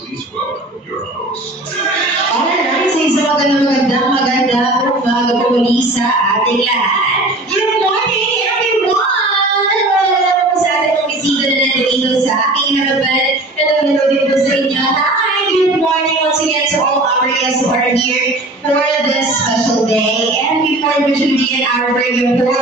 Please welcome your host. Alright, so isang magandang umaga po muli sa ating lahat. Good morning, everyone! Hello po sa ating mga bisita na nandito sa aking harapan. Hello din po sa inyo. Hi! Good morning once again to all our guests who are here for this special day. And before we begin our prayer for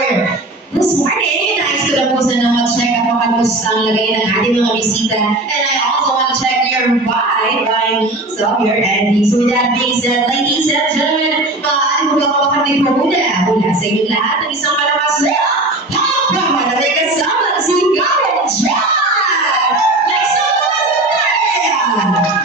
this morning, nais ko lang po sana mag-check up kung kamusta ang lagay ng ating mga bisita. And I also want to check your vibe by means of your ending. So with that being said, ladies and gentlemen, ano ba ako kami mula sa inyong lahat ng isang malakas na pagpapala may kasama si Karen John! Next up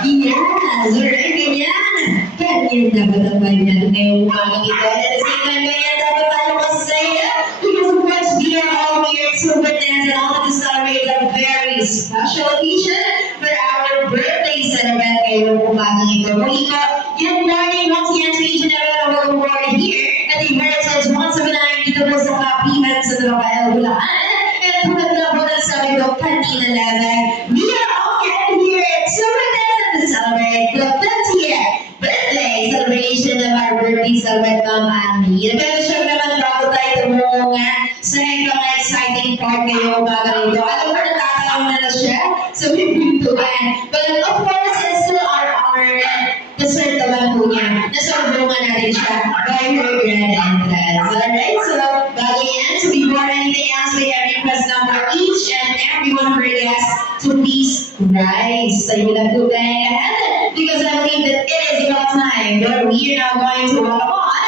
yes, alright, ganyan. Ganyan dapat ang vibe natin ngayong umagang ito. At the same time, ganyan dapat tayo masaya. Because of course, we are all here to witness and also to celebrate a very special occasion for our birthday celebration ngayong umagang ito. Muli po, good morning once again to each and every one of our board here at the Heritage 179 dito po sa Kapihan sa Trabael, Bulacan. And tulad na po ng sabi ko kanina lamang, we are all gathered here to witness and to celebrate the 50th birthday celebration of our birthday celebrate Ma'am Ami. Pero siyempre naman bago tayo tumungo nga sa mga exciting part ngayong umagang ito. Alam ko natatanong na siya sa pipintuan. But of course, it's still our honor and deserve naman po niya na sabungan natin siya by her grand entrance. Alright, so bago yan, so before anything else, we have request now for each and every one of our guests to please rise. Tayo na po tayo lahat because I believe that it is about time where we are now going to welcome on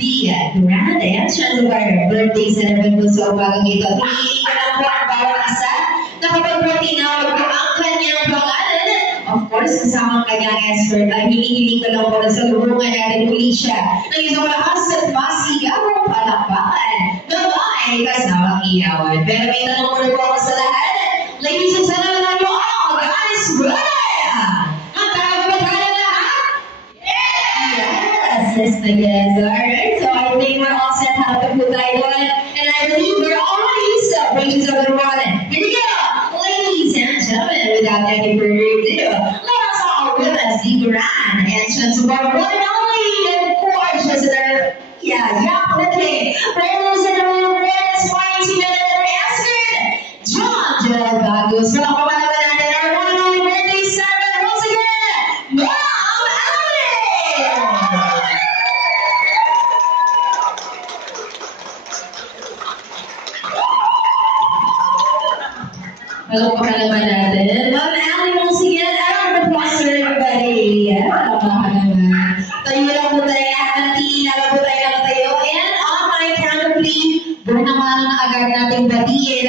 the grand entrance of our birthday celebration po sa umagang ito. Hinihiling ko lang po ang bawat isa na kapag tinawag ko ang kanyang pangalan. Of course, kasama ang kanyang expert ay hinihiling ko lang po na sa lubungan natin muli siya ng isang lakas at masigawang palakpakan na may kasawang iyawan. Pero may tanong muna po ako sa lahat. Ladies and gentlemen, are you all guys ready? Handa ba tayo lahat? Yes, yes. Alright, so I think we're all set up to put tayo doon. And I believe we're all ready. So, ladies and gentlemen, here we go. Ladies and gentlemen, without any further ado, let us all witness the grand entrance of our one and only and gorgeous and ladies and gentlemen, greatest fighting team that ever answered, John Joel Bagus. Mga kapanaman natin, our one and only birthday celebrant once again, Ma'am Ami! Palakpakan naman natin. Ma'am Ali, once again, our professor, everybody. Palakpakan naman. Tayo lang po tayo lahat ng tingin, lang po tayo ng tayo. And on my count of three, doon naman na agad nating batiin.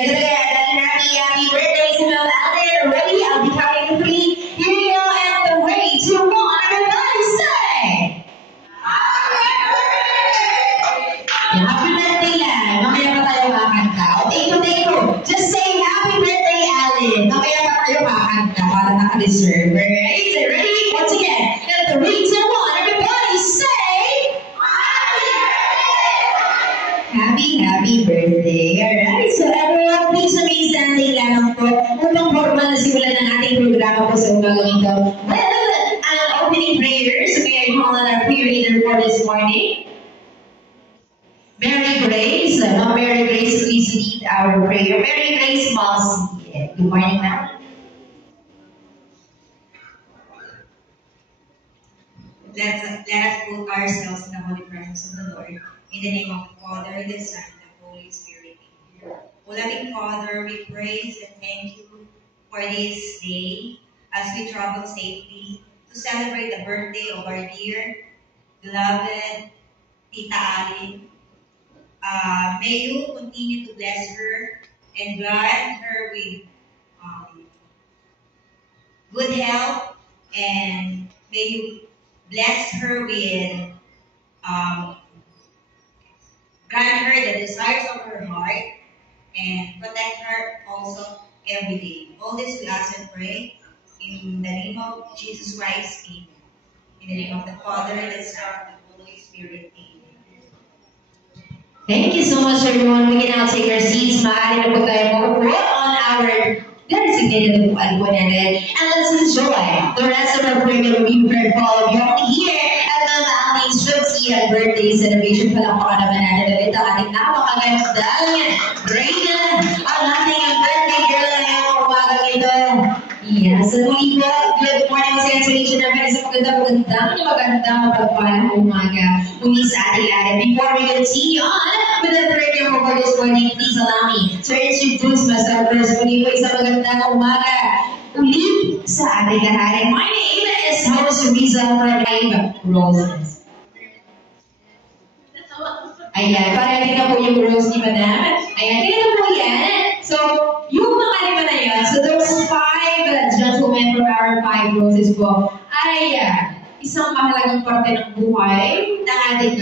Happy birthday to Ma'am Ali. Ready? I'll be counting to three. Here we go. And the 3, 2, 1. Everybody say! Happy birthday lang. Mamaya pa tayo kakanta. O, take ko. Just say happy birthday, Allen. Mamaya pa tayo kakanta para naka-deserve. Alright? Ready? Once again. And 3, 2, 1. Everybody say... Happy birthday. Alright? So everyone, please remain standing lamang po upang formal na simulan ng ating programa po sa umagang ito. Well, ang opening prayer. So may I call on our prayer leader for this morning? Mary Grace. Mary Grace, please lead our prayer. Mary Grace Moss. Good morning, ma'am. Let us put ourselves in the holy presence of the Lord. In the name of the Father, the Son, and the Holy Spirit. O loving Father, we praise and thank you for this day as we travel safely to celebrate the birthday of our dear, beloved Tita Ali. May you continue to bless her and grant her with good health, and may you bless her with grant her the desires of her heart and protect her also every day. All this we ask and pray in the name of Jesus Christ. Amen. In the name of the Father, the Son, and the Holy Spirit. Amen. Thank you so much, everyone. We can now take our seats. Maaari na po tayo mag-upload on our designated po natin. And let's enjoy the rest of our program. We've heard for all of you here at Mama Ali's 50th birthday celebration. Palakpakan naman natin ulit ang ating napakagandang Reyna, ang ating birthday girl ngayong umagang ito. Yes, at muli po, good morning sa inspiration namin sa magandang mapagpalang umaga muli sa ating lahat. Before we continue on with the program for this morning, please allow me to introduce myself first. Muli po isang magandang umaga ulit sa ating lahat. My name is Host Riza from Roses. Ayan, parang na po yung rose ni Madam. Ayan, ganito po yan. So, yung mga lima na yan, so those 5 gentlemen from our 5 roses po, ay isang mahalagang parte ng buhay ng ating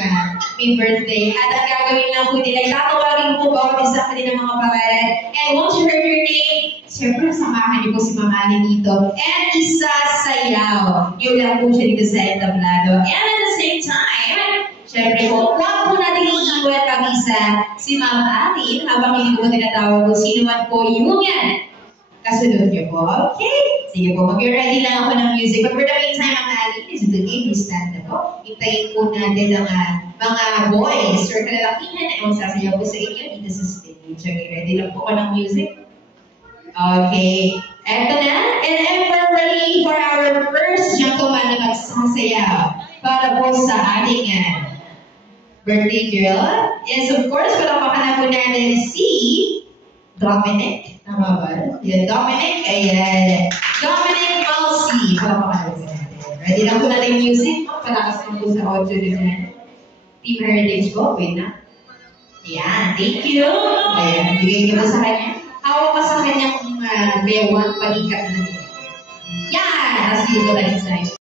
may birthday. At ang gagawin lang po nila, tatawagin po bawat isa sa kanilang mga pangalan. And once you heard your name, siyempre samahan niyo po si Mama Ali dito. And isasayaw. Yun lang po siya dito sa entablado. And at the same time, siyempre po, huwag po natin iiwan kami-isa si Mama Ali habang hindi po tinatawag kung sino man po yung kasunod niyo po. Okay? Sige po, mag-ready lang ako ng music. But for the meantime, Mama Ali, is the game we stand na po. Hintayin po natin ang mga boys or kalalakihan na magsasayaw po sa inyo dito sa stage. Okay, ready lang po ako ng music? Okay. Eto na. And we're ready for our first gentleman na magsasayaw para po sa ating birthday girl. Yes, of course, palakpakan po natin si Dominic. Tama ba? Yan, Dominic. Ayan. Dominic Malsi. Palakpakan po natin. Ready lang po natin music. Palakas po sa audio din. Team Heritage po. Wait na. Ayan. Thank you. Ayan. Bigay niyo po sa kanya. Hawak pa sa kanyang bewang palikat na. Yan. Tapos dito tayo sa side.